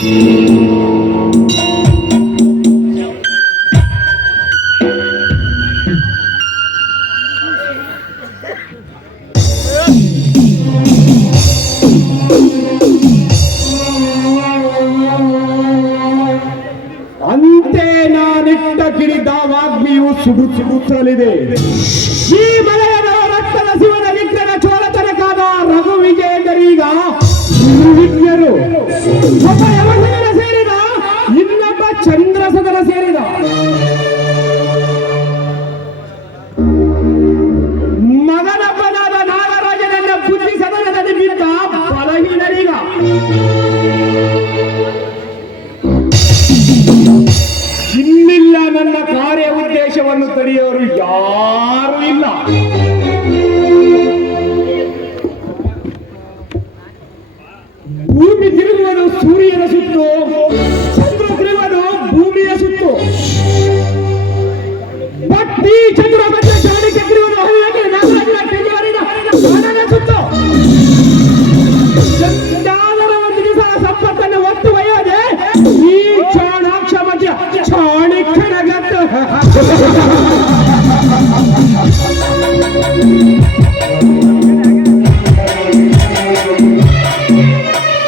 ಅಂತೆ ನಾನಿಟ್ಟ ಕಿಡಿದಾವಾಗ್ನಿಯು ಸುಡುತ್ತಲಿದೆ. ಈ ಮಲಯದ ರಕ್ತದ ಶಿವನ ವಿಗ್ರಹ ಚೋಳ ತನಕಾದ ರಘು ವಿಜಯದರೀಗ ವಿಜ್ಞರು ಒಬ್ಬ ಯಮಸದನ ಸೇರಿದ, ಇನ್ನೊಬ್ಬ ಚಂದ್ರಸದನ ಸೇರಿದ. ಮಗನಪ್ಪನಾದ ನಾಗರಾಜನನ್ನ ಬುದ್ಧಿ ಸದನದಲ್ಲಿ ಬಿದ್ದ ಬಲಹೀನರೀಗ. ಇನ್ನಿಲ್ಲ ನನ್ನ ಕಾರ್ಯ ಉದ್ದೇಶವನ್ನು ತಡೆಯೋರು ಯಾರು